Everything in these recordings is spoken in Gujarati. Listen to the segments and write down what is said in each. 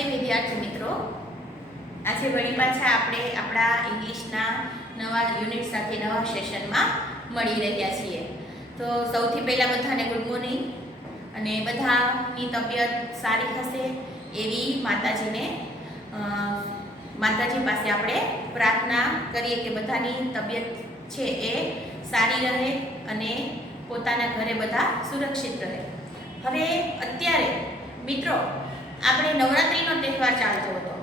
નમસ્તે વિદ્યાર્થી મિત્રો, આજે વળી પાછા આપણે આપણા ઇંગ્લિશના નવા યુનિટ સાથે નવા સેશનમાં મળી રહ્યા છીએ. તો સૌથી પહેલાં બધાને ગુડ મોર્નિંગ, અને બધાની તબિયત સારી હશે એવી માતાજી પાસે આપણે પ્રાર્થના કરીએ કે બધાની તબિયત છે એ સારી રહે અને પોતાના ઘરે બધા સુરક્ષિત રહે. હવે અત્યારે મિત્રો આપણે નવરાત્રિનો તહેવાર ચાલતો હતો.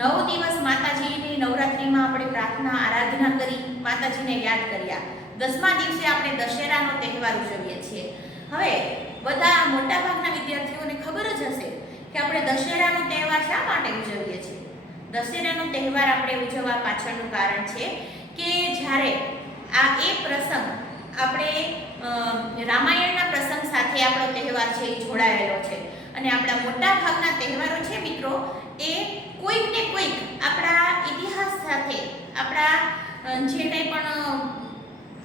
9 દિવસ માતાજીની નવરાત્રિમાં આપણે પ્રાર્થના આરાધના કરી, માતાજીને યાદ કર્યા. 10મા દિવસે આપણે દશેરાનો તહેવાર ઉજવીએ છીએ. હવે બધા મોટાભાગના વિદ્યાર્થીઓને ખબર જ હશે કે આપણે દશેરાનો તહેવાર શા માટે ઉજવીએ છીએ. દશેરાનો તહેવાર આપણે ઉજવવા પાછળનું કારણ છે કે જ્યારે એ પ્રસંગ આપણે રામાયણના પ્રસંગ સાથે આપણો તહેવાર છે એ જોડાયેલો છે. અને આપણા મોટા ભાગના તહેવારો છે મિત્રો એ કોઈક ને કોઈક આપણા ઇતિહાસ સાથે, આપણા જે કંઈ પણ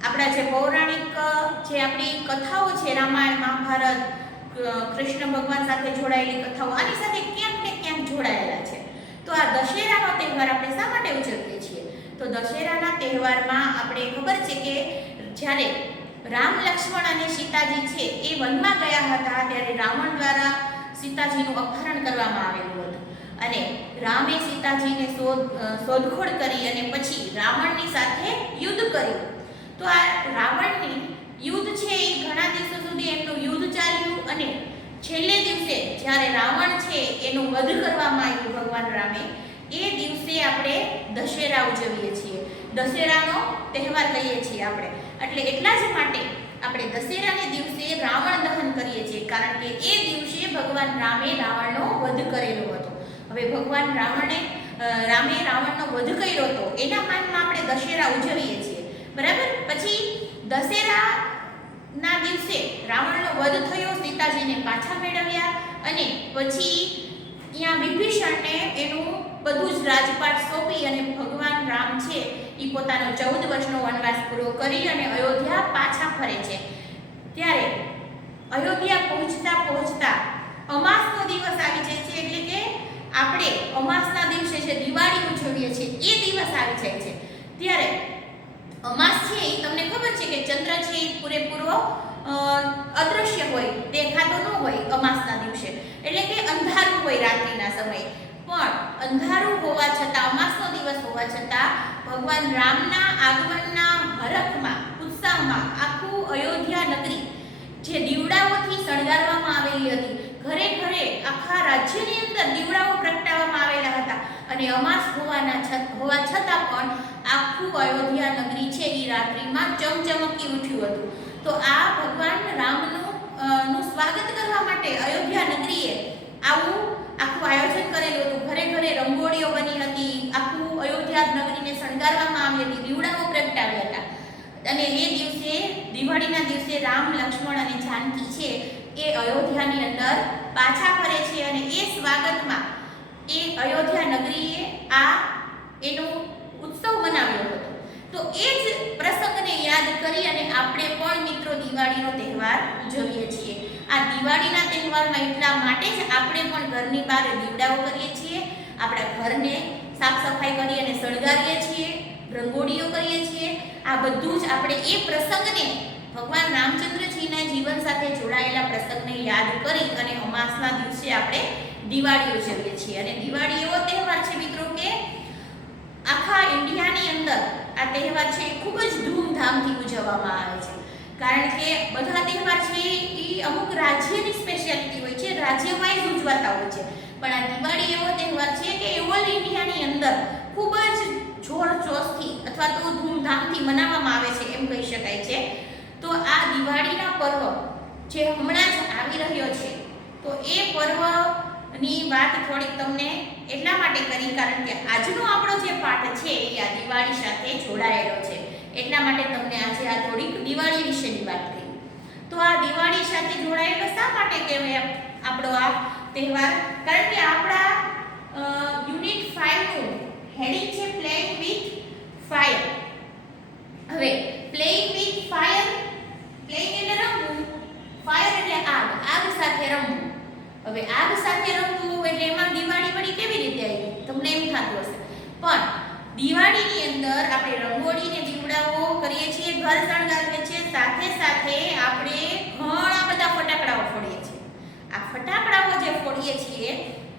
આપણા જે પૌરાણિક જે આપણી કથાઓ છે, રામાયણ, મહાભારત, કૃષ્ણ ભગવાન સાથે જોડાયેલી કથાઓ, આની સાથે ક્યાંક ને ક્યાંક જોડાયેલા છે. તો આ દશેરાનો તહેવાર આપણે શા માટે ઉજવીએ છીએ? તો દશેરાના તહેવારમાં આપણે ખબર છે કે જ્યારે રામ, લક્ષ્મણ અને સીતાજી છે એ વનમાં ગયા હતા ત્યારે રાવણ દ્વારા સીતાજીનું અપહરણ કરવામાં આવેલું હતું. અને રામે સીતાજીને શોધખોળ કરી અને પછી રાવણની સાથે યુદ્ધ કર્યું. તો આ રાવણની યુદ્ધ છે એ ઘણા દિવસો સુધી એમનું યુદ્ધ ચાલ્યું અને છેલ્લે દિવસે જ્યારે રાવણ છે એનું વધ કરવામાં આવ્યું ભગવાન રામે, એ દિવસે આપણે દશેરા ઉજવીએ છીએ. દશેરાનો તહેવાર કહીએ છીએ આપણે. એટલે એટલા જ માટે આપણે દશેરાને દિવસે રાવણ દહન કરીએ છીએ, કારણ કે એ દિવસે ભગવાન રામે રાવણનો વધ કરેલો હતો. હવે ભગવાન રામે રાવણનો વધ કર્યો હતો એના માનમાં આપણે દશેરા ઉજવીએ છીએ, બરાબર. પછી દશેરાના દિવસે રાવણનો વધ થયો, સીતાજીને પાછા મેળવ્યા અને પછી ત્યાં વિભીષણને એનું બધું જ રાજપાટ સોંપી અને ભગવાન રામ છે એ પોતાનો 14 વર્ષનો વનવાસ પૂરો કરી અને અયોધ્યા પાછા ફરે છે. ત્યારે અયોધ્યા પહોંચતા અમાસનો દિવસ આવી જાય છે. એટલે કે આપણે અમાસના દિવસે જે દિવાળી ઉજવીએ છીએ એ દિવસ આવી જાય છે. ત્યારે અમાસ છે એ તમને ખબર છે કે ચંદ્ર છે એ પૂરેપૂરો અદૃશ્ય હોય, દેખાતો ન હોય અમાસના દિવસે, એટલે કે અંધારું હોય રાત્રિના સમયે. પણ અંધારું હોવા છતાં, અમાસનો દિવસ હોવા છતાં ભગવાન રામના આગમનના હરખમાં, ઉત્સાહમાં આખું અયોધ્યા નગરી જે દીવડાઓથી શણગારવામાં આવેલી હતી, ઘરે ઘરે આખા રાજ્યની અંદર દીવડાઓ પ્રગટાવવામાં આવેલા હતા. અને અમાસ હોવા છતાં પણ આખું અયોધ્યા નગરી છે એ રાત્રિમાં ચમચમકી ઉઠ્યું હતું. તો આ ભગવાન રામનું સ્વાગત કરવા માટે અયોધ્યા નગરીએ આવું આખું આયોજન કરેલું હતું. ઘરે ઘરે રંગોળીઓ બની હતી, આખું અયોધ્યા નગરીને શણગારવામાં આવી હતી, દીવડાઓ પ્રગટાવ્યા હતા. અને એ દિવસે, દિવાળીના દિવસે રામ, લક્ષ્મણ અને જાનકી છે એ અયોધ્યાની અંદર પાછા ફરે છે. અને એ સ્વાગતમાં એ અયોધ્યા નગરીએ એનો ઉત્સવ મનાવ્યો હતો. તો એ જ પ્રસંગને યાદ કરી અને આપણે પણ મિત્રો દિવાળીનો તહેવાર ઉજવીએ છીએ. આ દિવાળીના તહેવારમાં એટલા માટે જ આપણે પણ ઘરની બહાર દીવડાઓ કરીએ છીએ, આપણા ઘરને સાફ સફાઈ કરી અને શણગારીએ છીએ, રંગોળીઓ કરીએ છીએ. આ બધું જ આપણે એ પ્રસંગને, ભગવાન રામચંદ્રજીના જીવન સાથે જોડાયેલા પ્રસંગને યાદ કરી અને અમાસના દિવસે આપણે દિવાળી ઉજવીએ છીએ. અને દિવાળી એવો તહેવાર છે મિત્રો કે આખા ઇન્ડિયાની અંદર આ તહેવાર છે એ ખૂબ જ ધૂમધામથી ઉજવવામાં આવે છે. કારણ કે બધા તહેવાર છે એ અમુક રાજ્યની સ્પેશિયાલિટી હોય છે, રાજ્ય વાઇઝ ઉજવાતા હોય છે. પણ આ દિવાળી એવો તહેવાર છે કે ઓલ ઇન્ડિયાની અંદર ખૂબ જ જોરજોશથી અથવા તો ધૂમધામથી મનાવવામાં આવે છે એમ કહી શકાય છે. તો આ દિવાળીના પર્વ જે હમણાં જ આવી રહ્યો છે, તો એ પર્વની વાત થોડીક તમને એટલા માટે કરી કારણ કે આજનો આપણો જે પાઠ છે એ આ દિવાળી સાથે જોડાયેલો છે. એટલા માટે તમને આજે આ થોડીક દિવાળી વિશેની વાત કરી. તો આ દિવાળી સાથે જોડાયેલો શા માટે કહેવાય આપણો આ તહેવાર? કારણ કે આપણા યુનિટ 5 નું હેડિંગ છે પ્લેઇંગ વિથ ફાયર. હવે પ્લેઇંગ વિથ ફાયર, પ્લેઇંગ એટલે રમવું, ફાયર એટલે આગ, આગ સાથે રમવું. હવે આગ સાથે રમવું એટલે એમાં દિવાળી વળી કેવી રીતે આવી તમને એમ થતું હશે, પણ દિવાળીની અંદર આપણે રંગોળી ને દીવડાઓ કરીએ છીએ, ઘર શણગારીએ છીએ, સાથે સાથે આપણે ઘણા બધા ફટાકડાઓ ફોડીએ છીએ. આ ફટાકડાઓ જે ફોડીએ છીએ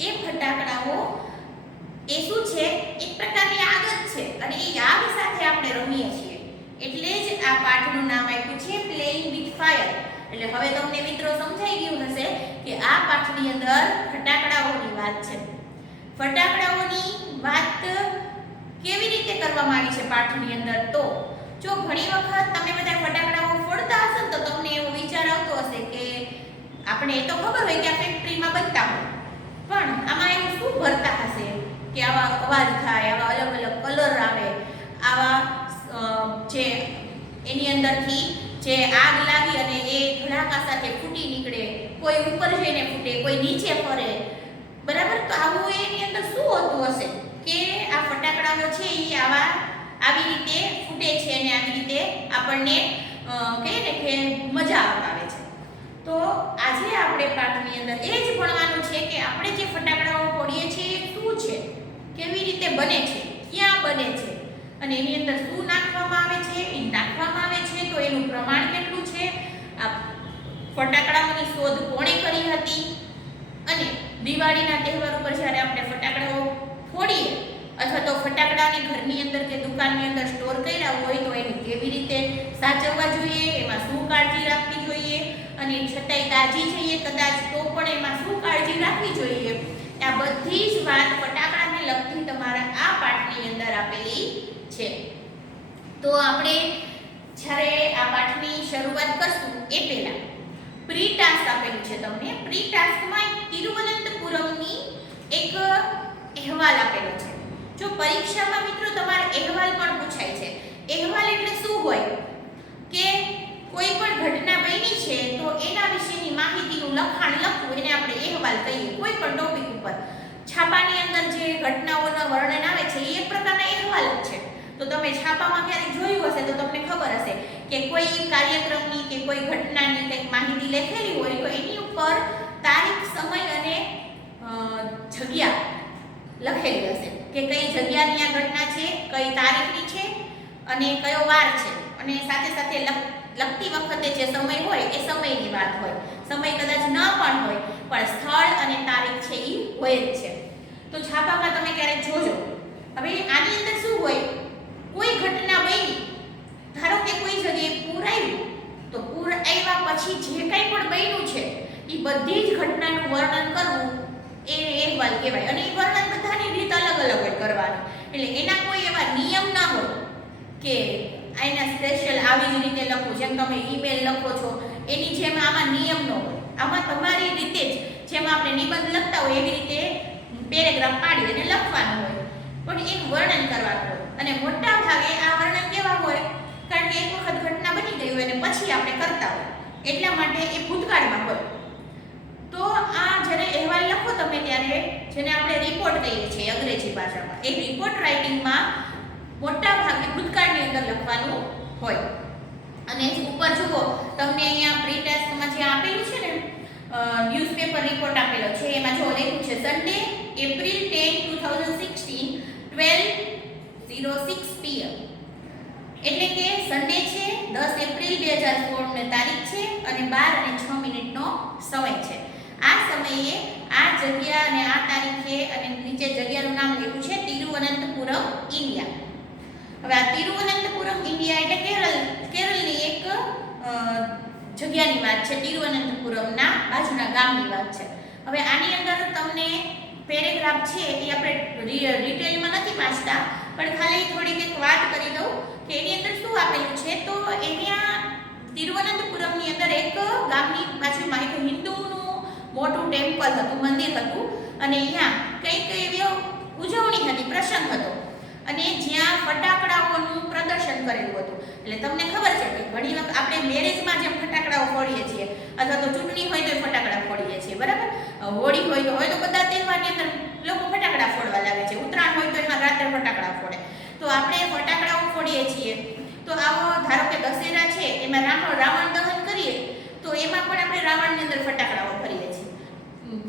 એ ફટાકડાઓ એ શું છે, એક પ્રકારની આગ જ છે અને એ આગ સાથે આપણે રમીએ છીએ. એટલે જ આ પાઠનું નામ આપ્યું છે પ્લેઇંગ વિથ ફાયર. એટલે હવે તમને મિત્રો સમજાઈ ગયું હશે કે આ પાઠની અંદર ફટાકડાઓની વાત છે. ફટાકડાઓની વાત કેવી રીતે કરવામાં આવી છે પાઠની અંદર, તો જો ઘણી વખત તમે બધા ફટાકડાઓ ફોડતા હશો તો તમને એવો વિચાર આવતો હશે કે આપણે તો ખબર હોય કે આ ફેક્ટરીમાં બનતા હોય, પણ આમાં એવું શું ભરતા હશે કે આવા અવાજ થાય, આવા અલગ અલગ કલર આવે, આવા જે એની અંદરથી જે આગ લાગી અને એ ધડાકા સાથે ફૂટી નીકળે, કોઈ ઉપર જઈને ફૂટે, કોઈ નીચે ફરે, બરાબર. તો આવું એની અંદર શું હોતું હશે કે આ ફટાકડાઓ છે એ આવી રીતે ફૂટે છે અને આવી રીતે આપણને કહીએ ને કે મજા આવે છે. તો આજે આપણે પાઠની અંદર એ જ ભણવાનું છે કે આપણે જે ફટાકડાઓ ફોડીએ છીએ એ શું છે, કેવી રીતે બને છે, ક્યાં બને છે અને એની અંદર શું નાખવામાં આવે છે, એ નાખવામાં આવે છે તો એનું પ્રમાણ કેટલું છે, આ ફટાકડાઓની શોધ કોણે કરી હતી અને દિવાળીના તહેવાર ઉપર જ્યારે આપણે ફટાકડાઓ ફોડીએ અથવા તો ફટાકડાને ઘરની અંદર કે દુકાનની અંદર સ્ટોર કર્યા હોય તો એને કેવી રીતે સાચવવા જોઈએ, એમાં શું કાળજી રાખવી જોઈએ અને છતાંય તાજી જઈએ કદાચ તો પણ એમાં શું કાળજી રાખવી જોઈએ, આ બધી જ વાત ફટાકડાને લગતી તમારા આ પાઠની અંદર આપેલી છે. તો આપણે જ્યારે આ પાઠની શરૂઆત કરશું એ પહેલા પ્રી ટાસ્ક આપેલું છે તમને. પ્રી ટાસ્કમાં તિરુવનંતપુરમની એક અહેવાલ આપેલો છે. જો પરીક્ષામાં મિત્રો તમારે અહેવાલ પણ પૂછાય છે. અહેવાલ એટલે શું હોય કે કોઈ પણ ઘટના બની છે તો એના વિશેની માહિતીનું લખાણ લખવું એને આપણે અહેવાલ કહીએ. કોઈ પણ ટોપિક ઉપર છાપાની અંદર જે ઘટનાઓના વર્ણન આવે છે એ એક પ્રકારના અહેવાલ જ છે. તો તમે છાપામાં ક્યારેક જોયું હશે તો તમને ખબર હશે કે કોઈ કાર્યક્રમની કે કોઈ ઘટનાની કંઈક માહિતી લખેલી હોય તો એની ઉપર તારીખ, સમય અને જગ્યા લખેલી હશે કે કઈ જગ્યાની આ ઘટના છે, કઈ તારીખની છે અને કયો વાર છે અને સાથે સાથે લખતી વખતે જે સમય હોય એ સમયની વાત હોય. સમય કદાચ ન પણ હોય પણ સ્થળ અને તારીખ છે એ હોય જ છે. તો છાપામાં તમે ક્યારેક જોજો. હવે આની અંદર શું હોય, કોઈ ઘટના બની, ધારો કે કોઈ જગ્યાએ પૂર આવ્યું તો પૂર આવ્યા પછી જે કંઈ પણ બન્યું છે એ બધી જ ઘટનાનું વર્ણન કરવું એ અહેવાલ કહેવાય. અને એ વર્ણન બધાની રીત અલગ અલગ હોય કરવાની. એટલે એના કોઈ એવા નિયમ ના હોય કે આના સ્પેશિયલ આવી જ રીતે લખો, જેમ તમે ઈમેલ લખો છો એની જેમ આમાં નિયમ ન હોય. આમાં તમારી રીતે જ જેમ આપણે નિબંધ લખતા હોય એવી રીતે પેરેગ્રાફ પાડી અને લખવાનું હોય, પણ એક વર્ણન કરવાનું હોય. અને મોટા ભાગે આ વર્ણન કેવા હોય, કારણ કે એક વખત ઘટના બની ગઈ હોય અને પછી આપણે કરતા હોય એટલા માટે એ ભૂતકાળમાં હોય. તો આ જ્યારે અહેવાલ લખો તમે ત્યારે જેને આપણે રિપોર્ટ કહીએ છીએ અંગ્રેજી ભાષામાં, એ રિપોર્ટ રાઇટિંગમાં મોટા ભાગે ભૂતકાળની અંદર લખવાનું હોય. અને ઉપર જુઓ તમને અહીંયા પ્રી ટાસ્કમાં જે આપેલું છે ને ન્યૂઝપેપર રિપોર્ટ આપેલો છે એમાં જો લખ્યું છે સન્ડે એપ્રિલ 10, 2016 12:06 PM. એટલે કે સન્ડે છે, 10 એપ્રિલ 2016 ની તારીખ છે અને 12:06 નો સમય છે. આ સમયે આ જગ્યા અને આ તારીખે અને નીચે જગ્યાનું નામ લખ્યું છે તિરુવનંતપુરમ, ઇન્ડિયા. હવે આ તિરુવનંતપુરમ ઇન્ડિયા એટલે કેરળની એક જગ્યાની વાત છે. તિરુવનંતપુરમના બાજુના ગામની વાત છે. હવે આની અંદર તમને પેરેગ્રાફ છે એ આપણે ડિટેલમાં નથી વાંચતા પણ ખાલી થોડીક એક વાત કરી દઉં કે એની અંદર શું આપેલું છે. તો અહીંયા તિરુવનંતપુરમની અંદર એક ગામની બાજુમાં એક હિન્દુનું મોટું ટેમ્પલ હતું, મંદિર હતું અને અહીંયા કંઈક એવી ઉજવણી હતી, પ્રસંગ હતો અને જ્યાં ફટાકડાઓનું પ્રદર્શન કરેલું હતું. એટલે તમને ખબર છે કે ઘણી વખત આપણે મેરેજમાં જેમ ફટાકડાઓ ફોડીએ છીએ અથવા તો ચૂંટણી હોય તો ફટાકડા ફોડીએ છીએ, બરાબર. હોળી હોય તો બધા તહેવારની અંદર લોકો ફટાકડા ફોડવા લાગે છે. ઉત્તરાયણ હોય તો એમાં રાત્રે ફટાકડા ફોડે. તો આપણે ફટાકડાઓ ફોડીએ છીએ. તો આવો ધારો કે દશેરા છે એમાં રાવણ દહન કરીએ તો એમાં પણ આપણે રાવણની અંદર ફટાકડાઓ ફરીએ છીએ.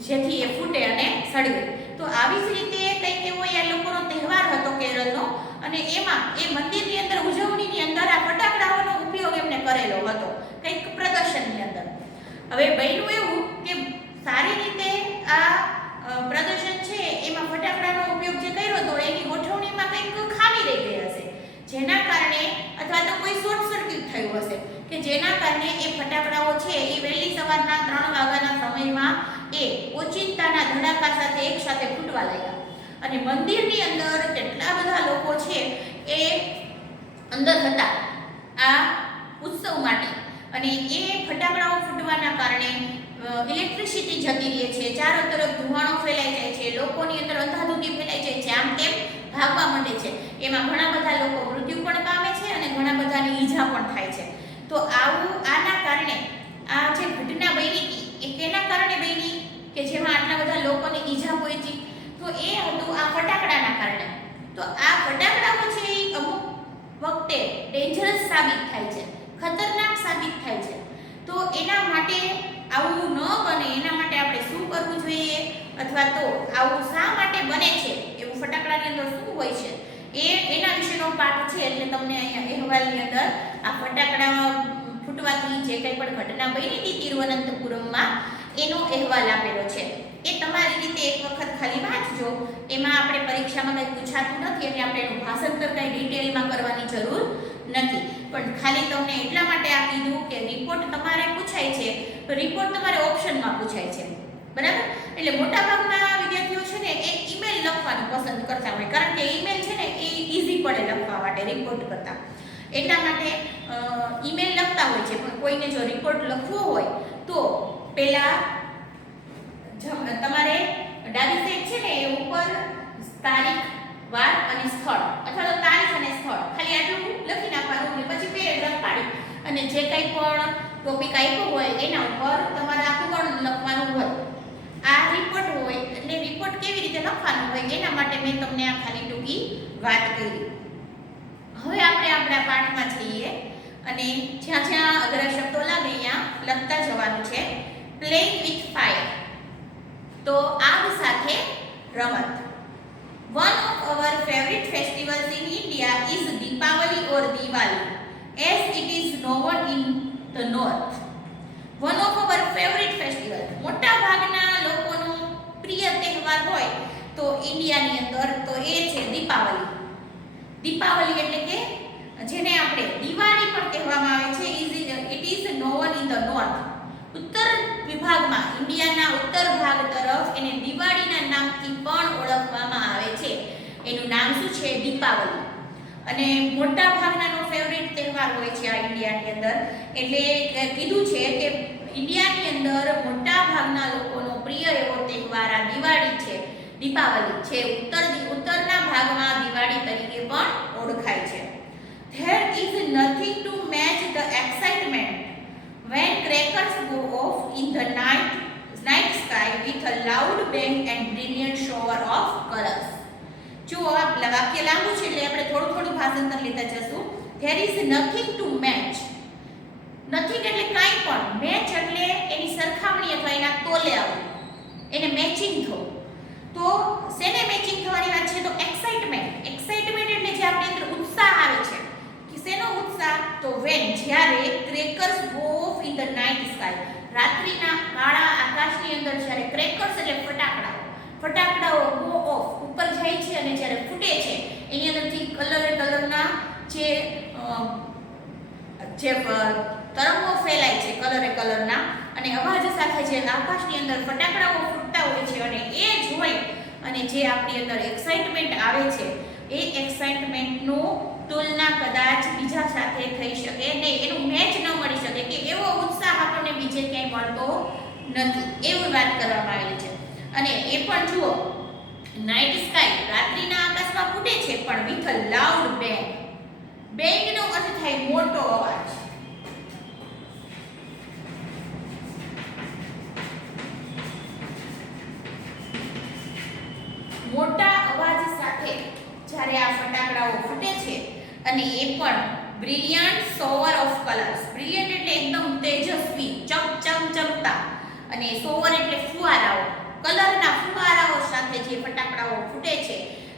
જેથી એ ફૂટે અને સળગે. તો આવી જ રીતે કંઈક એવો એ લોકોનો તહેવાર હતો કેરળનો, અને એમાં એ મંદિરની અંદર ઉજવણીની અંદર આ ફટાકડાઓનો ઉપયોગ એમને કરેલો હતો કંઈક પ્રદર્શનની અંદર. હવે બન્યું એવું કે સારી રીતે આ પ્રદર્શન છે એમાં ફટાકડાનો ઉપયોગ જે કર્યો હતો એની ગોઠવણીમાં કંઈક ખામી રહી ગઈ હશે, જેના કારણે અથવા તો કોઈ શોર્ટ સર્કિટ થયું હશે કે જેના કારણે એ ફટાકડાઓ છે એ વહેલી સવારના 3 વાગ્યાના સમયમાં એ ઓચિંતાના ધડાકા સાથે એકસાથે ફૂટવા લાગ્યા. અને મંદિરની અંદર કેટલા બધા લોકો છે એ અંદર હતા આ ઉત્સવ માટે, અને એ ફટાકડાઓ ફૂટવાના કારણે ઇલેક્ટ્રિસિટી જતી રહે છે, ચારો તરફ ધુમાડો ફેલાઈ જાય છે, લોકોની અંદર અંધાધૂંધી ફેલાઈ જાય છે, આમ તેમ ભાગવા માંડે છે. એમાં ઘણા બધા લોકો મૃત્યુ પણ પામે છે અને ઘણા બધાને ઈજા પણ થાય છે. તો આના કારણે આ જે ઘટના બની હતી એ કેના કારણે બની કે જેમાં આટલા બધા લોકોને ઈજા પહોંચી? તો એ હતું આ ફટાકડાના કારણે. તો આ ફટાકડાઓ છે એ અમુક વખતે ડેન્જરસ સાબિત થાય છે, ખતરનાક સાબિત થાય છે. તો એના માટે આવું ન બને એના માટે આપણે શું કરવું જોઈએ, અથવા તો આવું શા માટે બને છે, એવું ફટાકડાની અંદર શું હોય છે એના વિશેનો પાઠ છે. એટલે તમને અહીંયા અહેવાલની અંદર આ ફટાકડા ફૂટવાથી જે કંઈ પણ ઘટના બની હતી તિરુવનંતપુરમમાં એનો અહેવાલ આપેલો છે. એ તમારી રીતે એક વખત ખાલી વાંચજો. એમાં આપણે પરીક્ષામાં કંઈ પૂછાતું નથી એટલે આપણે એનું ભાષાંતર કંઈ ડિટેલમાં કરવાની જરૂર નથી, પણ ખાલી તમને એટલા માટે આ કીધું કે રિપોર્ટ તમારે પૂછાય છે તો રિપોર્ટ તમારે ઓપ્શનમાં પૂછાય છે, બરાબર? એટલે મોટાભાગના વિદ્યાર્થીઓ છે ને એ ઈમેલ લખવાનું પસંદ કરતા હોય, કારણ કે ઈમેલ છે ને એ ઈઝી પડે લખવા માટે રિપોર્ટ કરતાં. એટલા માટે ઈમેલ લખતા હોય છે. પણ કોઈને જો રિપોર્ટ લખવો હોય તો પહેલાં તમારે ડાબી સાઈડ છે ને એ ઉપર તારીખ, વાર અને સ્થળ, અથવા તો તારીખ અને સ્થળ ખાલી આટલું લખી નાખવાનું, ને પછી પેરેગ્રાફ પાડી અને જે કંઈ પણ ટોપિક આપ્યો હોય એના ઉપર તમારે આખું પણ લખવાનું હોય. આ રિપોર્ટ હોય એટલે રિપોર્ટ કેવી રીતે લખવાનું હોય એના માટે મેં તમને આ ખાલી ટૂંકી વાત કરી. હવે આપણે આપણા પાઠમાં જઈએ અને જ્યાં જ્યાં અઘરા શબ્દો લાગે ત્યાં લખતા જવાનું છે. પ્લેઇંગ વિથ ફાયર, તો આગ સાથે રમત. One of our favorite festivals in India is Deepavali or Diwali, as it is known in the north. One of our favorite festival, મોટા ભાગના લોકોનો પ્રિય તહેવાર હોય તો ઇન્ડિયાની અંદર તો એ છે દીપાવલી. દીપાવલી એટલે કે જેને આપણે દિવાળી પણ કહેવામાં આવે છે. It is known in the north. ઉત્તર વિભાગમાં, ઇન્ડિયાના ઉત્તર ભાગ તરફ એને દિવાળીના નામથી પણ ઓળખવામાં આવે છે. એનું નામ શું છે? દીપાવલી. અને મોટા ભાગનાનો ફેવરિટ તહેવાર હોય છે આ ઇન્ડિયાની અંદર. એટલે કીધું છે કે ઇન્ડિયાની અંદર મોટા ભાગના લોકોનો પ્રિય એવો તહેવાર આ દિવાળી છે, દીપાવલી છે. ઉત્તરના ભાગમાં દિવાળી તરીકે પણ ઓળખાય છે. There is nothing to match the excitement when crackers go off in the night sky with a loud bang and brilliant shower of colors. જો આ વાક્ય લાંબુ છે એટલે આપણે થોડું ભાષાંતર લેતા જશું. There is nothing to match. nothing એટલે કાંઈ પણ, મેચ એટલે એની સરખામણી અથવા એના તોલે આવવું, એને મેચિંગ થવું. તો શેને મેચિંગ થવાની વાત છે? તો એક્સાઇટમેન્ટ. એક્સાઇટમેન્ટ એટલે જે આપણી અંદર ઉત્સાહ આવે છે. કે શેનો ઉત્સાહ? તો when, જ્યારે crackers go of in the night sky, રાત્રિના કાળા આકાશની અંદર જ્યારે ક્રેકર્સ એટલે ફટાકડાઓ ગો ઓફ ઉપર જાય છે અને જ્યારે ફૂટે છે એની અંદરથી કલરના જે તરંગો ફેલાય છે કલરના, અને અવાજ સાથે જે આકાશની અંદર ફટાકડાઓ ફૂટતા હોય છે અને એ જોઈ અને જે આપણી અંદર એક્સાઇટમેન્ટ આવે છે એ એક્સાઇટમેન્ટનો તુલના કદાચ બીજા સાથે થઈ શકે નહીં, એનું મેચ ન મળી શકે, કે એવો ઉત્સાહ આપણને બીજે ક્યાંય મળતો નથી, એવી વાત કરવામાં આવેલી છે. અને એ પણ જુઓ, નાઇટ સ્કાય રાત્રિના આકાશમાં ફૂટે છે પણ વિથ અ લાઉડ બેંગ. બેંગનો અર્થ થાય મોટો અવાજ. મોટા અવાજ સાથે જ્યારે આ ફટાકડાઓ ફૂટે છે અને એ પણ બ્રિલિયન્ટ સોવર ઓફ કલર્સ. બ્રિલિયન્ટ એટલે એકદમ તેજસ્વી, ચમચમતા, અને સોવર એટલે ફુવારાઓ, કલરના ફુવારાઓ સાથે જે ફટાકડાઓ ફૂટે છે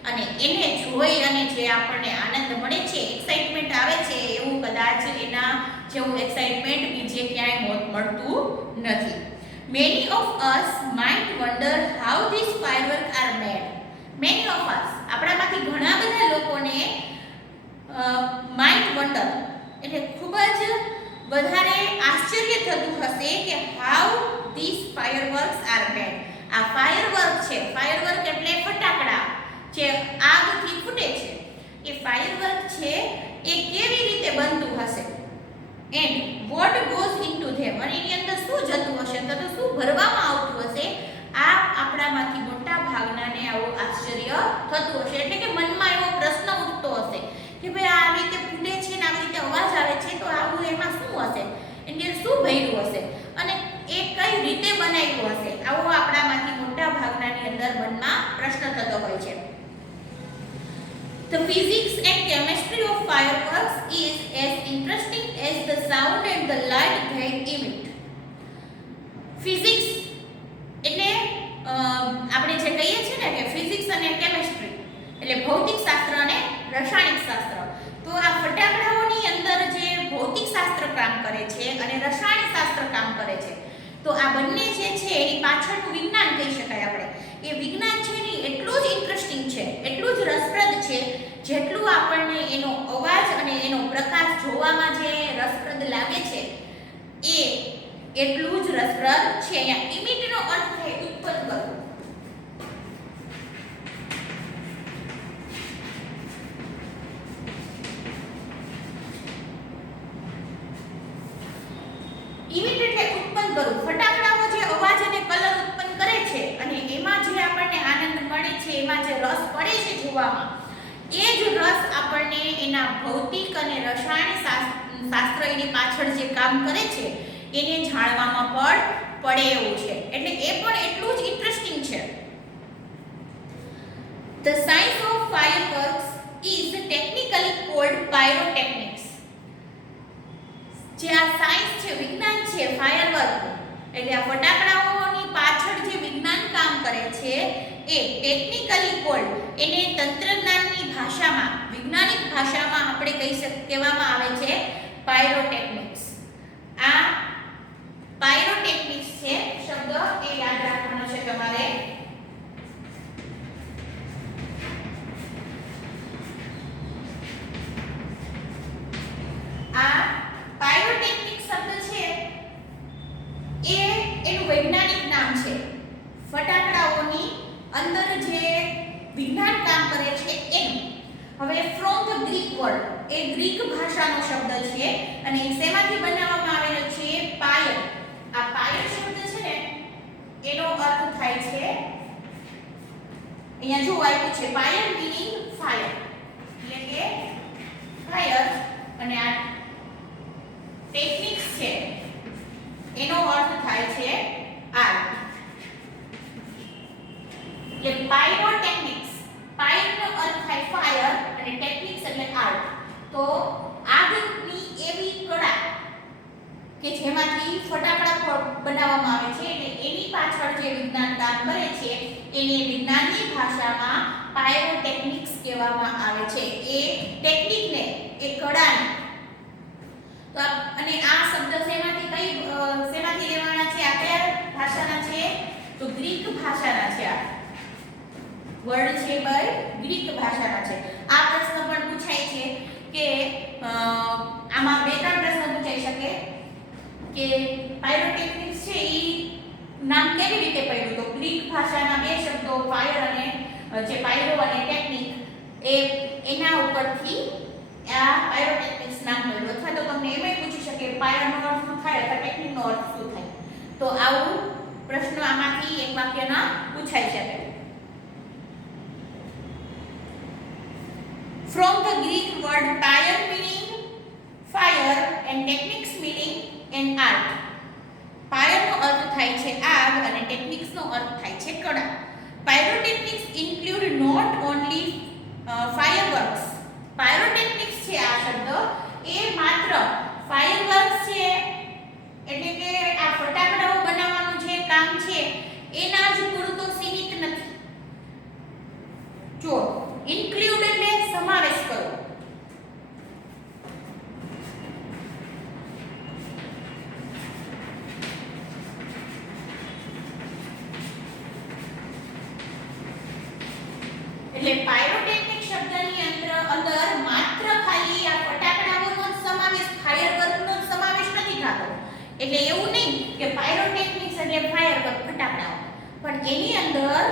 અને એને જોઈ અને જે આપણને આનંદ મળે છે, એક્સાઇટમેન્ટ આવે છે, એવું કદાચ એના જેવું એક્સાઇટમેન્ટ બીજે ક્યાંય મળતું નથી. Many of us might wonder how these fireworks are made. Many of us, આપણામાંથી ઘણા બધા લોકોને might wonder એટલે ખૂબ જ વધારે આશ્ચર્ય થતું હશે કે how these fireworks are made. આ ફાયરવર્ક છે, ફાયરવર્ક એટલે ફટાકડા જે આગથી ફૂટે છે, એ ફાયરવર્ક છે એ કેવી રીતે બનતું હશે એન્ડ વોટ ગોઝ ઇનટુ ધેમ, અને એની અંદર શું જતું હશે, તો શું ભરવામાં આવતું હશે. આ આપણામાંથી મોટા ભાગનાને આવું આશ્ચર્ય થતું હશે, એટલે કે મનમાં એવો પ્રશ્ન ઉઠતો હશે કે ભાઈ આ રીતે ફૂટે છે ને આવી રીતે અવાજ આવે છે, તો આવું એમાં શું હશે, એની અંદર શું ભર્યું હશે અને એ કઈ રીતે બનાવ્યું હશે. આવો આપણામાંથી મોટા ભાગનાની અંદર મનમાં પ્રશ્ન થતો હોય છે. The physics and chemistry of fireworks is as interesting as the sound and the light they emit. Physics એટલે આપણે જે કહીએ છીએ ને કે ફિઝિક્સ અને કેમેસ્ટ્રી એટલે ભૌતિક શાસ્ત્ર અને રસાયણિક શાસ્ત્ર, તો આ ફટાકડાઓની અંદર જે ભૌતિક શાસ્ત્ર કામ કરે છે અને રસાયણિક શાસ્ત્ર કામ કરે છે, તો આ બંને જે છે એની પાછળનું વિજ્ઞાન કહી શકાય આપણે. એ વિજ્ઞાન છે ને એટલું જ ઇન્ટરેસ્ટિંગ છે, એટલું જ રસપ્રદ છે, જેટલું આપણને એનો અવાજ અને એનો પ્રકાશ જોવામાં જે રસપ્રદ લાગે છે એ એટલું જ રસપ્રદ છે. અહીંયા ઇમિટનો અર્થ થાય ઉત્પન્ન કરવું. ઇમિટ એટલે ઉત્પન્ન કરવું. ફટાકડાઓ જે અવાજ અને કલર ઉત્પન્ન કરે છે અને એમાં જે આપણને આનંદ મળે છે, એમાં જે રસ પડે છે જોવામાં, એ જ રસ આપણને એના ભૌતિક અને રસાયણ શાસ્ત્ર એની પાછળ જે કામ કરે છે એને જાણવામાં પણ પડે એવું છે, એટલે એ પણ એટલું જ ઇન્ટરેસ્ટિંગ છે. The science of fireworks is technically called pyrotechnics. જે આ સાયન્સ છે, વિજ્ઞાન છે ફાયરવર્ક, એટલે આ ફટાકડાઓની પાછળ જે વિજ્ઞાન કામ કરે છે એ ટેકનિકલી કોલ્ડ, એને તંત્રજ્ઞાનની ભાષામાં, વૈજ્ઞાનિક ભાષામાં આપણે કહેવામાં આવે છે પાયરોટેકનિક્સ. આ પાયરોટેકનિક્સ છે શબ્દ એ યાદ રાખવાનો છે તમારે. આ પાયરોટેકનિક શબ્દ છે એ એનું વૈજ્ઞાનિક નામ છે. ફટાકડાઓની અંદર જે વિજ્ઞાન કામ કરે છે એનું. હવે from the Greek word, A Greek ભાષાનો શબ્દ છે અને શેમાંથી બનાવવામાં આવેલો છે? પાયર. આ પાયર શબ્દ છે ને એનો અર્થ થાય છે, અહીંયા જો આપ્યું છે પાયર મીનિંગ ફાયર, એટલે કે ફાયર, અને આ ટેકનિક્સ છે એનો અર્થ થાય છે આર્ટ. એટલે પાયરોટેકનિક્સ, પાયરનો અર્થ થાય ફાયર અને ટેકનિક્સ એટલે આર્ટ. તો આગની એવી કળા કે જેમાંથી ફટાકડા બનાવવામાં આવે છે, એટલે એની પાછળ જે વિજ્ઞાન કામ કરે છે એને વિજ્ઞાનની ભાષામાં પાયરોટેકનિક્સ કહેવામાં આવે છે. એ ટેકનિકને, એ કળાને. તો અને આ શબ્દ શેમાંથી લેવાના છે? આ કયા ભાષાના છે? તો ગ્રીક ભાષાના છે. આ વર્ડ છે ભાઈ ગ્રીક ભાષાના છે. આ પ્રશ્ન પણ પૂછાય છે કે આમાં બે ત્રણ પ્રશ્ન પૂછાઈ શકે કે પાયરોટેકનિક્સ છે એ નામ કેવી રીતે પડ્યું? તો ગ્રીક ભાષાના બે શબ્દો ફાયર અને જે પાયરો અને ટેકનિક એના ઉપરથી આ પાયરોટેકનિક્સ નામ પડ્યું. અથવા તો તમને એમય પૂછી શકે પાયરનો અર્થ શું થાય અથવા ટેકનિકનો અર્થ શું થાય. તો આવું પ્રશ્ન આમાંથી એક વાક્યના પૂછાઈ શકે. From the Greek word pyre meaning fire and techniques meaning an art. Pyre નો અર્થ થાય છે આગ અને ટેકનિક્સ નો અર્થ થાય છે કળા. Pyrotechnics include not only fireworks. Pyrotechnics છે આ શબ્દ એ માત્ર fireworks છે એટલે કે આ ફટાકડાઓ બનાવવાનું જે કામ છે એના જ પૂરતો એટલે પાયરોટેકનિક શબ્દની અંદર માત્ર ખાલી આ ફટાકડાઓનો જ સમાવેશ, ફાયરવર્કનો જ સમાવેશ નથી થતો. એટલે એવું નહીં કે પાયરોટેકનિક્સ એટલે ફાયરવર્ક, ફટાકડાઓ, પણ એની અંદર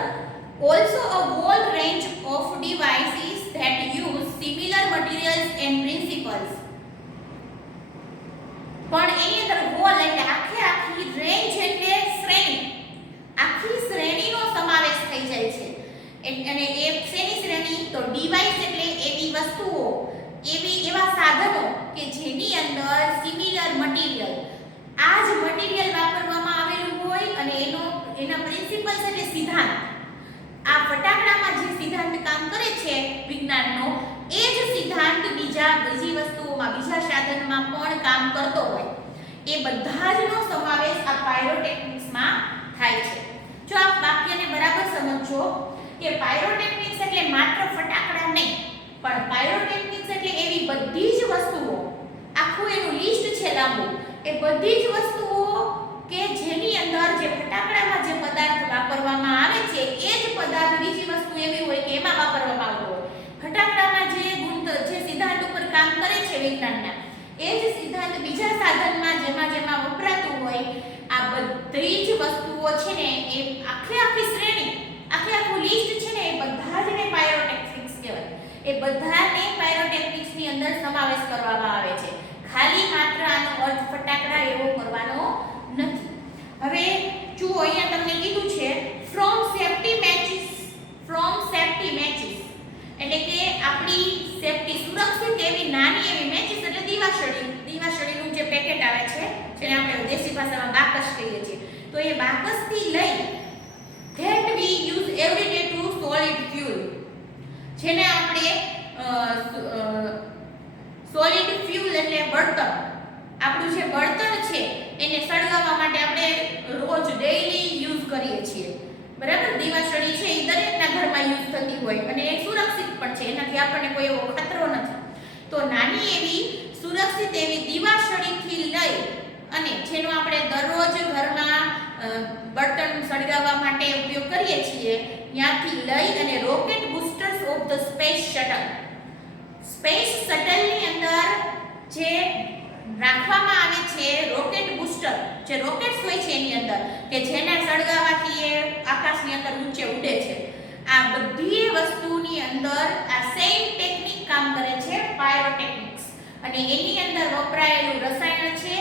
also a whole range of devices that use similar materials and principles. પણ એની અંદર હોલ એટલે આખી રેન્જ એટલે શ્રેણી, આખી શ્રેણીનો સમાવેશ થઈ જાય છે. અને એ શેની શ્રેણી? તો ડિવાઇસ એટલે એવી વસ્તુઓ, એવા સાધનો કે જેની અંદર સિમિલર મટીરીયલ, આ જ મટીરીયલ વાપરવામાં આવેલું હોય અને એના પ્રિન્સિપલ્સ એટલે સિદ્ધાંત, આ ફટાકડામાં જે સિદ્ધાંત કામ કરે છે વિજ્ઞાનનો, એ જ સિદ્ધાંત બીજી વસ્તુઓમાં, બીજા સાધનમાં પણ કામ કરતો હોય. એ બધા જનો સમાવેશ આ પાયરોટેકનિક્સમાં થાય છે. જો આ વાક્યને બરાબર સમજો કે પાયરોટેકનિક્સ એટલે માત્ર ફટાકડા નહીં, પણ પાયરોટેકનિક્સ એટલે એવી બધી જ વસ્તુઓ, આખું એનું લિસ્ટ છે લાંબુ, એ બધી જ વસ્તુઓ કે જેની અંદર જે ફટાકડામાં જે પદાર્થ વાપરવામાં આવે છે એ જ પદાર્થ બીજી વસ્તુ એવી હોય કે એમાં વાપરવામાં આવતો હોય. ફટાકડામાં જે સિદ્ધાંત ઉપર કામ કરે છે વિજ્ઞાનના, એ જ સિદ્ધાંત બીજા સાધનમાં જેમાં વપરાતું હોય, આ બધી જ વસ્તુઓ છે ને એ આખી શ્રેણી, આખું લિસ્ટ છે ને, એ બધા જ ને પાયરોટેકનિક્સ કહેવાય. એ બધાને પાયરોટેકનિક્સની અંદર સમાવેશ કરવામાં આવે છે. ખાલી માત્ર આનો અર્થ ફટાકડા એવો કરવાનો નથી. હવે જુઓ, અહીંયા તમને કીધું છે ફ્રોમ સેફ્ટી મેચિસ, એટલે કે આપણી સેફ્ટી, સુરક્ષિત એવી નાની એવી મેચિસ એટલે દીવાસળીનું જે પેકેટ આવે છે, જેને આપણે દેશી ભાષામાં બાકસ કહીએ છીએ, તો એ બાકસથી લઈ that we use every day to solid fuel, જેને આપણે સોલિડ ફ્યુલ એટલે બળતણ, આપણું જે બળતણ છે એને સળગાવવા માટે આપણે રોજ ડેઈલી યુઝ કરીએ છીએ. બરાબર? દીવાસળી છે એ દરેકના ઘરમાં યુઝ થતી હોય અને એ સુરક્ષિત પણ છે, એનાથી આપણને કોઈ એવો ખતરો નથી. તો નાની એવી સુરક્ષિત એવી દીવાસળીથી લઈ અને જેનો આપણે દરરોજ ઘરમાં બળતણ સળગાવવા માટે ઉપયોગ કરીએ છીએ, ત્યાંથી લઈ અને rocket boosters of the space shuttle, space શટલની અંદર જે રાખવામાં આવે છે રોકેટ બૂસ્ટર, જે રોકેટ્સ હોય છે એની અંદર, કે જેના સળગાવવાથી એ આકાશની અંદર ઊંચે ઉડે છે. આ બધી વસ્તુની અંદર આ સેમ ટેકનિક કામ કરે છે, પાયરોટેકનિક્સ. અને એની અંદર વપરાયેલું રસાયણ છે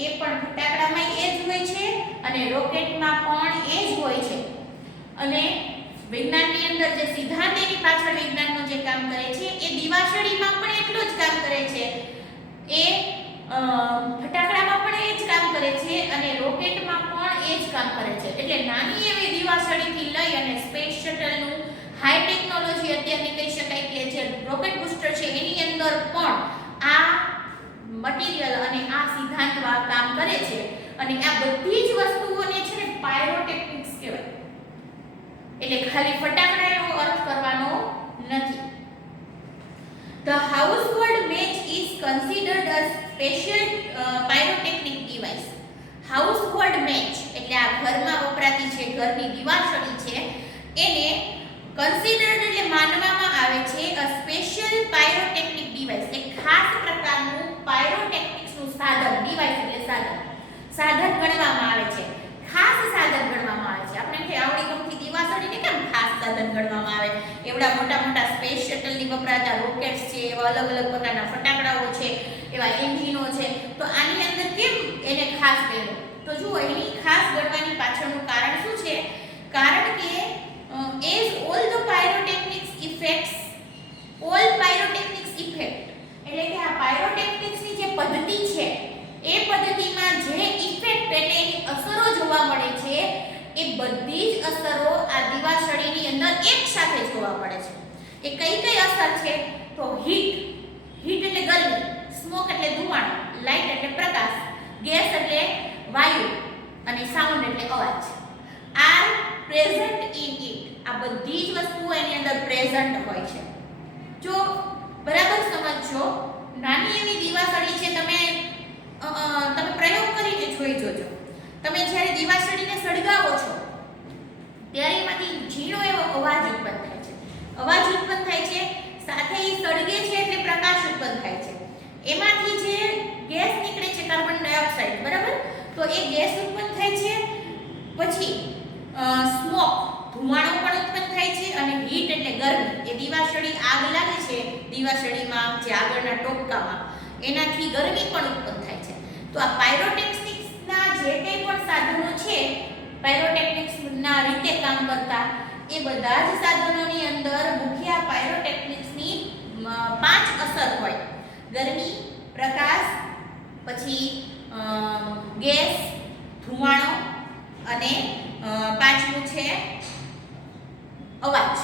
એ પણ ફટાકડામાં એ જ હોય છે અને રોકેટમાં પણ એ જ હોય છે. અને વિજ્ઞાનની અંદર જે સિદ્ધાંત એની પાછળ વિજ્ઞાનનો જે કામ કરે છે એ દીવાસળીમાં પણ એટલું જ કામ કરે છે, એ ફટાકડામાં પણ એ જ કામ કરે છે અને રોકેટમાં પણ એ જ કામ કરે છે. એટલે નાની એવી દીવાસળીથી લઈ અને સ્પેસ શટલનું હાઈ ટેકનોલોજી અત્યારની કહી શકાય કે જે રોકેટ બૂસ્ટર છે એની અંદર પણ આ મટીરીયલ અને આ સિદ્ધાંત કામ કરે છે. અને આ બધી જ વસ્તુઓને છે ને પાયરોટેકનિક્સ કહેવાય. એટલે ખાલી ફટાકડા એવો અર્થ કરવાનો નથી. The household match is considered a special pyrotechnic device. Household match એટલે આ ઘરમાં વપરાતી છે, ઘરની દીવાસળી છે, એને considered એટલે માનવામાં આવે છે a special pyrotechnic device, એક ખાસ પ્રકારનું pyrotechnics નું સાધન, device એટલે સાધન ગણવામાં આવે છે, ખાસ સાધન ગણવામાં આવે છે. આપણે કે આવડી ગમતી દીવાસળીને કેમ ખાસ સાધન ગણવામાં આવે? એવડા મોટા સ્પેસ શટલની વપરાતા રોકેટ્સ છે, એવા અલગ પ્રકારના ફટાકડાઓ છે, એવા એન્જિનો છે, તો આની અંદર કેમ એને ખાસ કહેવું? તો જુઓ, એની ખાસ ગણવાની પાછળનું કારણ શું છે? કારણ કે as all pyrotechnics effect, એટલે કે આ પાયરોટેકનિક્સની જે પદ્ધતિ છે એ પદ્ધતિમાં જે ઇફેક્ટ એટલે એની અસરો જોવા મળે છે, એ બધી જ અસરો આ દીવાસળીની અંદર એક સાથે જોવા મળે છે. એ કઈ અસર છે? તો હીટ એટલે ગરમી, સ્મોક એટલે ધુમાડો, લાઇટ એટલે પ્રકાશ, ગેસ એટલે વાયુ અને સાઉન્ડ એટલે અવાજ આર પ્રેઝન્ટ ઇન ઇટ. આ બધી જ વસ્તુઓ એની અંદર પ્રેઝન્ટ હોય છે. જો બરાબર સમજો, નાની એવી દીવાસળી છે, તમે પ્રયોગ કરીને જોઈ જોજો. તમે જ્યારે દીવાસળીને સળગાવો છો ત્યારે એમાંથી ઝીણો એવો અવાજ ઉત્પન્ન થાય છે. અવાજ ઉત્પન્ન થાય છે, સાથે એ સળગે છે એટલે પ્રકાશ ઉત્પન્ન થાય છે. એમાંથી જે ગેસ નીકળે છે કાર્બન ડાયોક્સાઇડ, બરાબર, તો એ ગેસ ઉત્પન્ન થાય છે. પછી સ્મોક ધુમાડો પણ ઉત્પન્ન થાય છે અને હીટ એટલે ગરમી. એ દિવાસળી આગ લાગે છે, દિવાસળીમાં જે આગળના ટોપકામાં, એનાથી ગરમી પણ ઉત્પન્ન થાય છે. તો આ પાયરોટેક્નિક્સના જે કંઈ પણ સાધનો છે, પાયરોટેક્નિક્સના રીતે કામ કરતા, એ બધા જ સાધનોની અંદર મુખ્ય પાયરોટેક્નિક્સની 5 અસર હોય: ગરમી, પ્રકાશ, પછી ગેસ, ધુમાડો અને પાંચમું છે અવાજ.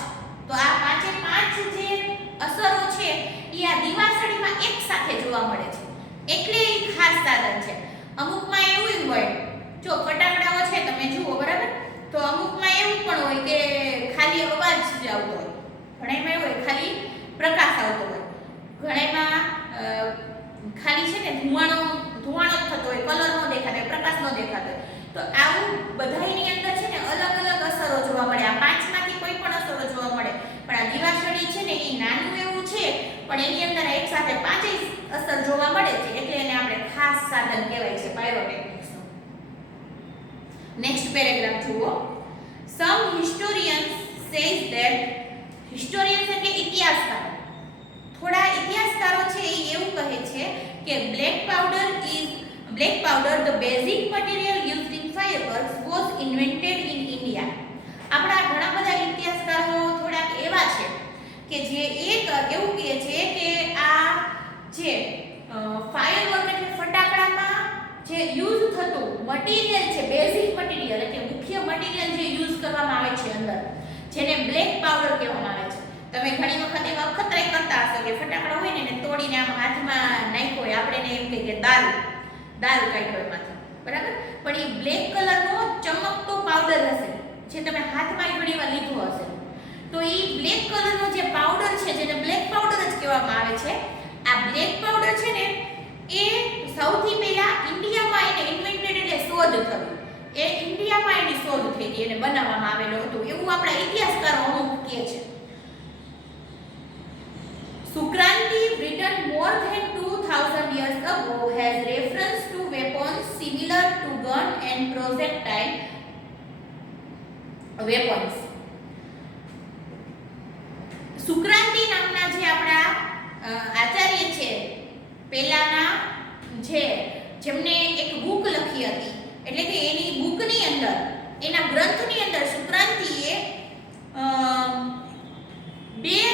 તો આ પાંચે પાંચ જે અસરો છે એ આ દિવાસળીમાં એક સાથે જોવા મળે છે, એટલે એ ખાસ સાધન છે. અમુકમાં એવું હોય, જો ફટાકડાઓ છે તમે જુઓ, બરાબર, તો અમુકમાં એવું પણ હોય કે ખાલી અવાજ જ આવતો હોય, ઘણામાં એવું હોય ખાલી પ્રકાશ આવતો હોય, ઘણામાં ખાલી છે ને ધુમાડો જ થતો હોય, કલર નો દેખાતો હોય, પ્રકાશ નો દેખાતો હોય. તો આવું બધાની અંદર છે ને અલગ અલગ અસરો જોવા મળે. આ પાંચમાંથી કોઈ પણ અસરો જોવા મળે, પણ આ દિવાસળી છે ને એ નાનું એવું છે, પણ એની અંદર એક સાથે પાંચેય અસર જોવા મળે છે, એટલે એને આપણે ખાસ સાધન કહેવાય છે પાયરોટેક્નિક્સનું. નેક્સ્ટ પેરેગ્રાફ જુઓ. સમ હિસ્ટોરિયન્સ સેઝ ધેટ, હિસ્ટોરિયન્સ એટલે ઇતિહાસકારો, થોડા ઇતિહાસકારો છે એ એવું કહે છે કે black powder the basic material used in fireworks was invented in India. આપણા ઘણા બધા ઇતિહાસકારો થોડાક એવા છે કે જે એવું કહે છે કે આ જે ફાયરવર્ક એટલે ફટાકડામાં જે યુઝ થતું મટીરીયલ છે, બેઝિક મટીરીયલ એટલે મુખ્ય મટીરીયલ જે યુઝ કરવામાં આવે છે અંદર, જેને બ્લેક પાવડર કહેવામાં આવે છે. તમે ઘણી વખત એવા અખતરાઈ કરતા હશો કે ફટાકડો હોય ને એને તોડીને આમ હાથમાં નાખ્યો હોય, આપણે એને એમ કહીએ કે દારૂ કાઢ્યો એમાંથી, બરાબર, પણ એ બ્લેક કલરનો ચમકતો પાવડર હશે જે તમે હાથમાં ઘણીવાર લીધો હશે. તો એ બ્લેક કલરનો જે પાવડર છે, જેને બ્લેક પાવડર જ કહેવામાં આવે છે, આ બ્લેક પાવડર છે ને એ સૌથી પહેલા ઇન્ડિયામાં એને ઇન્વેન્ટેડ એટલે શોધ થવી, એ ઇન્ડિયામાં એની શોધ થઈ હતી, એને બનાવવામાં આવેલું હતું, એવું આપણા ઇતિહાસકારો અમુક કહે છે. Sukranti, written more than 2000 years ago, has reference to weapons similar to gun and projectile weapons. Sukranti નામના જે આપણા આચાર્ય છે પહેલાના, જેમને એક બુક લખી હતી, એટલે કે એની બુકની અંદર, એના ગ્રંથની અંદર સુક્રાંતિએ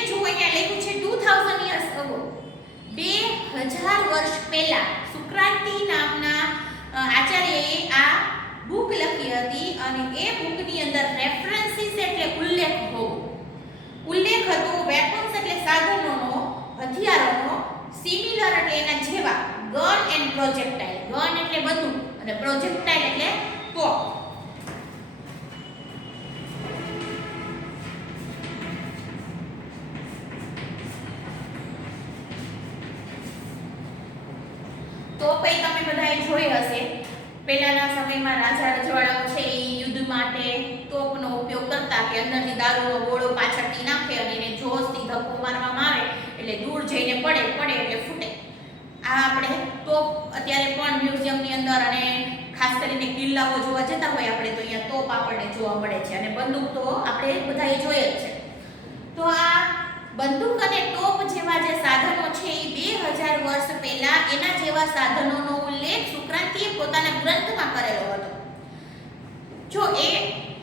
જો અહીંયા લખ્યું છે 2000 years ago, 2000 વર્ષ પહેલા સુક્રાંતિ નામના આચાર્યએ આ બુક લખી હતી અને એ બુકની અંદર રેફરન્સીસ એટલે ઉલ્લેખ હતો, વેપન્સ એટલે સાધનોનો, હથિયારોનો, સિમિલર એટલે એના જેવા, ગન એન્ડ પ્રોજેક્ટાઇલ, ગન એટલે બંદૂક અને પ્રોજેક્ટાઇલ એટલે તોપ. તો પછી તમે બધાએ જોઈ હશે, પહેલાના સમયમાં રાજા રજવાડાઓ છે એ યુદ્ધ માટે તોપનો ઉપયોગ કરતા, કે અંદરથી દારૂનો ગોળો પાછળથી નાખે અને એને જોશથી ધક્કો મારવામાં આવે એટલે દૂર જઈને પડે એટલે ફૂટે. આ આપણે તોપ અત્યારે પણ મ્યુઝિયમની અંદર અને ખાસ કરીને કિલ્લાઓ જોવા જતા હોય આપણે, તો અહીંયા તોપ આપણને જોવા મળે છે, અને બંદૂક તો આપણે બધાએ જોઈ જ છે. તો આ બંદૂક અને ટોપ જેવા જે સાધનો છે એ 2000 વર્ષ પહેલા એના જેવા સાધનોનો ઉલ્લેખ સુક્રાંતિએ પોતાના ગ્રંથમાં કરેલો હતો. જો એ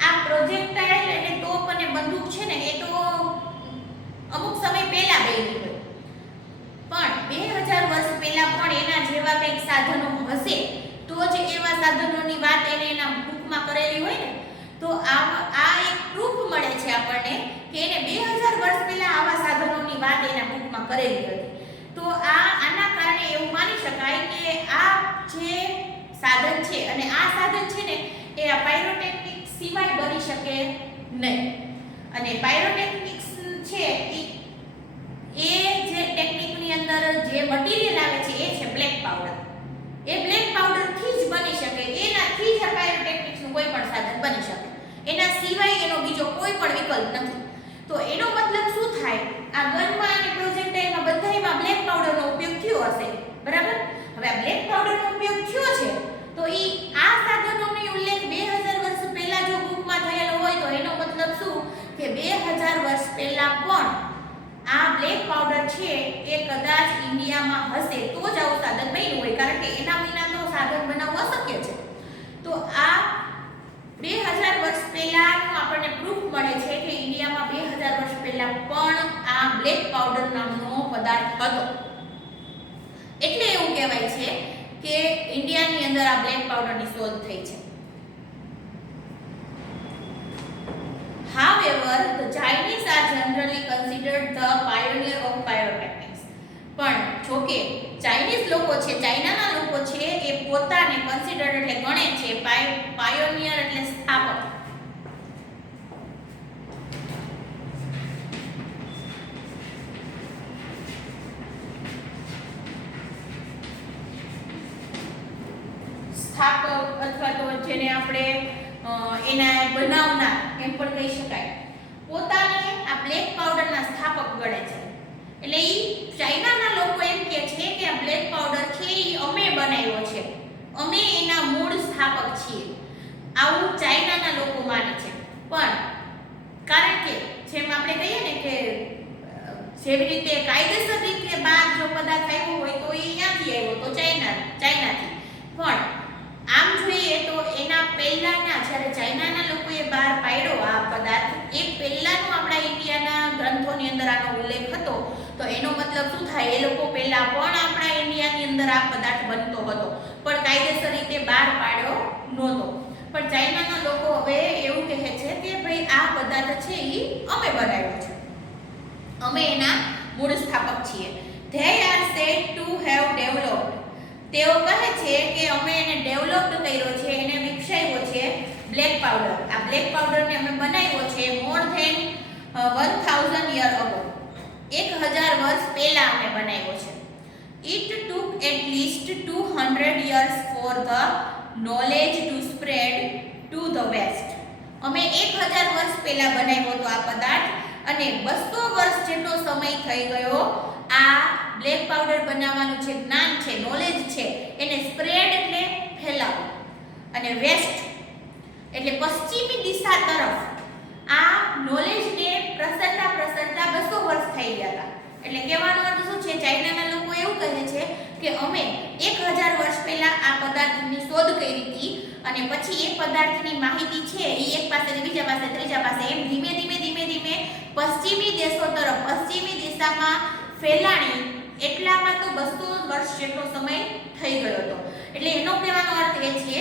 આ પ્રોજેક્ટાઇલ એટલે ટોપ અને બંદૂક છે ને એ તો અમુક સમય પહેલા બની હોય, પણ 2000 વર્ષ પહેલા પણ એના જેવા કંઈક સાધનો હશે તો જ એવા સાધનોની વાત એને એના બુકમાં કરેલી હોય ને, તો આ એક પ્રૂફ મળે છે આપણને કે એને 2000 વર્ષ પહેલા આવા સાધનોની વાત એના બુકમાં કરેલી હતી. તો આના કારણે એવું માની શકાય કે આ જે સાધન છે અને આ સાધન છે ને એ આ પાયરોટેક્નિક્સ સિવાય બની શકે નહીં. અને પાયરોટેક્નિક્સ છે એ જે ટેકનિકની અંદર જે મટીરીયલ આવે છે એ છે બ્લેક પાવડર. એ બ્લેક પાવડરથી જ બની શકે, એનાથી જ આ પાયરોટેક્નિક્સનું કોઈ પણ સાધન બની શકે, એના સિવાય એનો બીજો કોઈ પણ વિકલ્પ નથી. તો એનો મતલબ શું થાય, આ ગનમાં અને પ્રોજેક્ટાઇલમાં બધાયમાં બ્લેક પાવડરનો ઉપયોગ થયો હશે, બરાબર. હવે આ બ્લેક પાવડરનો ઉપયોગ થયો છે તો આ સાધનોનો ઉલ્લેખ 2000 વર્ષ પહેલા જો બુકમાં થયેલો હોય તો એનો મતલબ શું કે 2000 વર્ષ પહેલા પણ આ બ્લેક પાવડર છે એ કદાચ ઇન્ડિયામાં હશે તો જ આવું સાધન બન્યું હોય, કારણ કે એના વિના તો સાધન બનાવવું અશક્ય છે. તો આ 2000 વર્ષ પહેલાનું આપણને પ્રૂફ મળે છે કે ઇન્ડિયામાં 2000 વર્ષ પહેલા પણ આ બ્લેક પાવડર નામનો પદાર્થ હતો. એટલે એવું કહેવાય છે કે ઇન્ડિયાની અંદર આ બ્લેક પાવડરની શોધ થઈ છે. However, the Chinese are generally considered the pioneer of pyrotechnics. પણ જોકે ચાઇનીઝ લોકો છે, ચાઇનાના લોકો છે એ પોતાને કન્સિડર એટલે ગણે છે પાયોનિયર એટલે સ્થાપક. સ્થાપક અથવા તો જેને આપણે એના બનાવનાર એમ પણ કહી શકાય, પોતાને આ બ્લેક પાવડરના સ્થાપક ગણે છે. એટલે ચાઇનાના લોકો એમ કહે છે કે આ બ્લેક પાવડર છે એ અમે બનાવ્યો છે, અમે એના મૂળ સ્થાપક છીએ, આવું ચાઇનાના લોકો માને છે. પણ કારણ કે જેમ આપણે કહીએ ને કે જેવી રીતે કાયદેસર રીતે બહાર જો પદાર્થ આવ્યો હોય તો એ ક્યાંથી આવ્યો, તો ચાઇનાથી. પણ આમ જોઈએ તો એના પહેલાના જ્યારે ચાઇનાના લોકોએ બહાર પાડ્યો આ પદાર્થ, એ પહેલાનો આપણા ઇન્ડિયાના ગ્રંથોની અંદર આનો ઉલ્લેખ હતો. તો એનો મતલબ શું થાય, એ લોકો પહેલા પણ આપણા ઇન્ડિયાની અંદર આ પદાર્થ બનતો હતો પણ કાયદેસર રીતે બહાર પાડ્યો નહોતો. પણ ચાઇનાના લોકો હવે એવું કહે છે કે ભાઈ આ પદાર્થ છે એ અમે બનાવ્યો છે, અમે એના મૂળ સ્થાપક છીએ. They are said to have developed, તેઓ કહે છે કે અમે એને ડેવલપ્ડ કર્યો છે, એને વિકસાવ્યો છે બ્લેક પાવડર. આ બ્લેક પાવડરને અમે બનાવ્યો છે મોર ધેન 1000 યર અગો, 1000 વર્ષ પહેલા અમે બનાવ્યો છે. It took at least 200 years for the knowledge to spread to the west. અમે 1000 વર્ષ પહેલા બનાવ્યો હતો આ પદાર્થ અને 200 વર્ષ જેટલો સમય થઈ ગયો આ બ્લેક પાવડર બનાવવાનું જે જ્ઞાન છે, નોલેજ છે, એને સ્પ્રેડ એટલે ફેલાવવું, અને વેસ્ટ એટલે પશ્ચિમી દિશા તરફ આ નોલેજને પ્રસરતા 200 વર્ષ થઈ ગયા હતા. એટલે કહેવાનો અર્થ શું છે, ચાઇનાના લોકો એવું કહે છે કે અમે 1000 વર્ષ પહેલા આ પદાર્થની શોધ કરી હતી અને પછી એ પદાર્થની માહિતી છે એ એક પાસેથી બીજા પાસે, ત્રીજા પાસે એમ ધીમે ધીમે પશ્ચિમી દેશો તરફ, પશ્ચિમી દિશામાં ફેલાણી. એટલામાં તો 200 વર્ષ જેટલો સમય થઈ ગયો હતો. એટલે એનો કહેવાનો અર્થ એ છે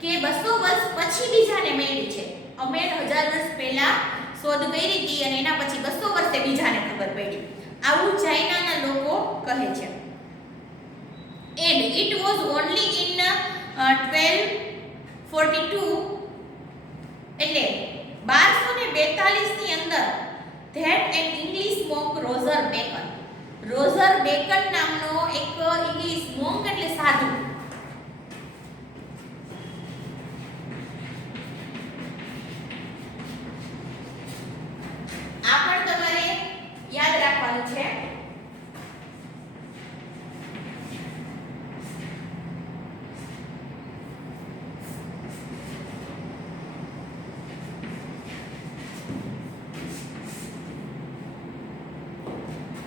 કે 200 વર્ષ પછી બીજાને મળી છે. અમે 1000 વર્ષ પહેલા શોધ કરી હતી અને એના પછી 200 વર્ષે બીજાને ખબર પડી, આવું ચાઇનાના લોકો કહે છે. And it was only in 1242 એટલે 1242 ની અંદર that an English monk Roser bacon નામનો એક ઇંગ્લિશ મોન્ક એટલે સાધુ, આ પણ તમારે યાદ રાખવાનું છે.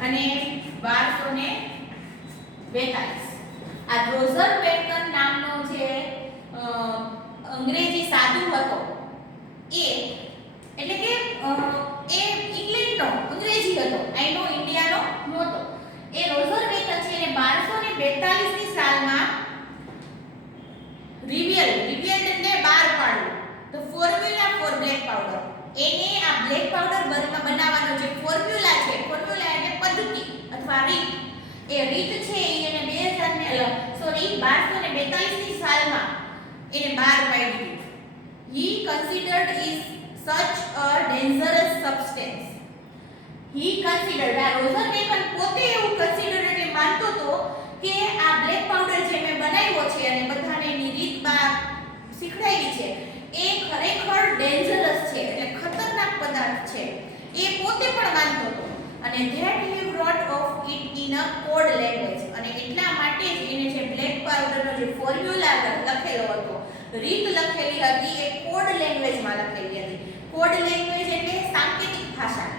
અને 1242 આ રોઝર બેકન નામનો જે અંગ્રેજી સાધુ હતો એ એટલે કે એ ઇંગ્લેન્ડનો અંગ્રેજી હતો, અહીંનો ઇન્ડિયાનો નહોતો. એ રોઝર બેકન છે એને 1242 ની સાલમાં રિવીલ એટલે બહાર પાડ્યું the formula for black powder. એને આ બ્લેક પાવડર બનાવવાનો જે ફોર્મ્યુલા છે, ફોર્મ્યુલા એટલે પદ્ધતિ અથવા રીત, એ રીત છે એને 1242 ની સાલમાં એને બહાર પાડી. He considered is such a dangerous substance. He considered, આ રોઝર બેકન પોતે એવું કન્સિડર એટલે માનતો હતો કે આ બ્લેક પાવડર જે મેં બનાવ્યો છે અને બધાને એની રીત શીખડાવી છે એ ખરેખર ડેન્જરસ છે એટલે ખતરનાક પદાર્થ છે. એ પોતે પણ વાંચતો હતો અને that he wrote of it in a code language અને એટલા માટે જ એને જે બ્લેક પાવડરનો જે ફોર્મ્યુલા લખેલો હતો, રીત લખેલી હતી એ કોડ લેંગ્વેજમાં લખેલી હતી. કોડ લેંગ્વેજ એટલે સાંકેતિક ભાષા,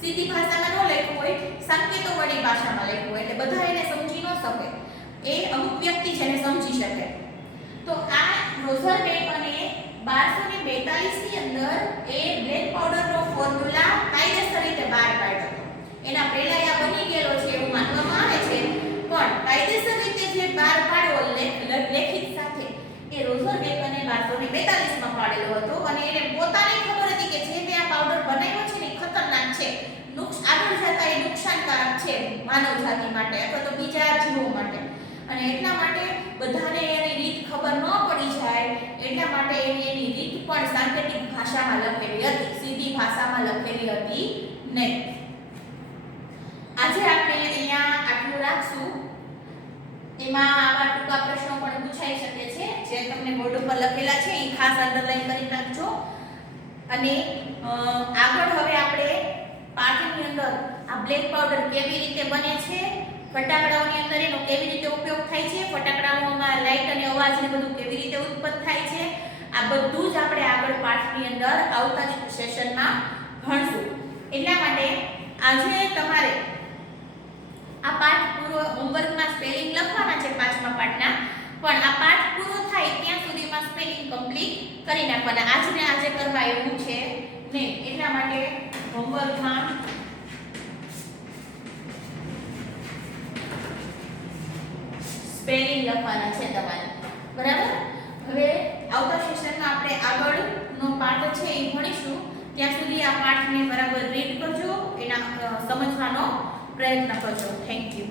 સીધી ભાષામાં ન લખ્યું હોય, સંકેતો વાળી ભાષામાં લખ્યું હોય એટલે બધા એને સમજી ન શકે, એ અમુક વ્યક્તિ જેને સમજી શકે. તો આ રોઝરબેક અને 1242 ની અંદર એ બ્લેક પાવડરનો ફોર્મ્યુલા કાયદેસર રીતે બહાર કાઢ્યો હતો. એના પહેલા આ બની ગયેલો છે એવું માનવામાં આવે છે, પણ કાયદેસર રીતે જે બહાર પાડ્યો લેખિત સાથે એ રોઝરબેક અને 1242 માં પાડેલો હતો અને એને પોતાને ખબર હતી કે જે તે આ પાવડર બનાવ્યો છે ને એ ખતરનાક છે, આગળ જતા એ નુકસાનકારક છે માનવ જાતિ માટે અથવા તો બીજા જીવો માટે, અને એટલા માટે બધાને એની રીત ખબર ન પડી જાય એટલા માટે એની રીત પણ સાંકેતિક ભાષામાં લખેલી હતી, સીધી ભાષામાં લખેલી હતી નહીં. આજે આપણે અહીંયા આટલું રાખશું. એમાં આવા ટૂંકા પ્રશ્નો પણ પૂછાઈ શકે છે, જે તમને બોર્ડ ઉપર લખેલા છે એ ખાસ અંડરલાઈન કરી નાખજો. અને આગળ હવે આપણે પાઠની અંદર આ બ્લેક પાવડર કેવી રીતે બને છે, ફટાકડાઓની અંદર એનો કેવી રીતે ઉપયોગ થાય છે, ફટાકડાઓમાં લાઇટ અને અવાજ ને બધું કેવી રીતે ઉત્પન્ન થાય છે, આ બધું જ આપણે આગળ પાઠની અંદર આવતા સેશનમાં ભણશું. એટલા માટે આજે તમારે આ પાઠ પૂરો હોમવર્કમાં સ્પેલિંગ લખવાના છે 5મા પાઠના, પણ આ પાઠ પૂરો થાય ત્યાં સુધીમાં સ્પેલિંગ કમ્પ્લીટ કરી નાખવાના. આજને આજે કરવા એવું છે નહીં, એટલા માટે હોમવર્કમાં સ્પેલિંગ લખવાના છે તમારે, બરાબર. હવે આવતા સેશનમાં આપણે આગળનો પાઠ છે એ ભણીશું. ત્યાં સુધી આ પાઠને બરાબર રીડ કરજો, એના સમજવાનો પ્રયત્ન કરજો. Thank you.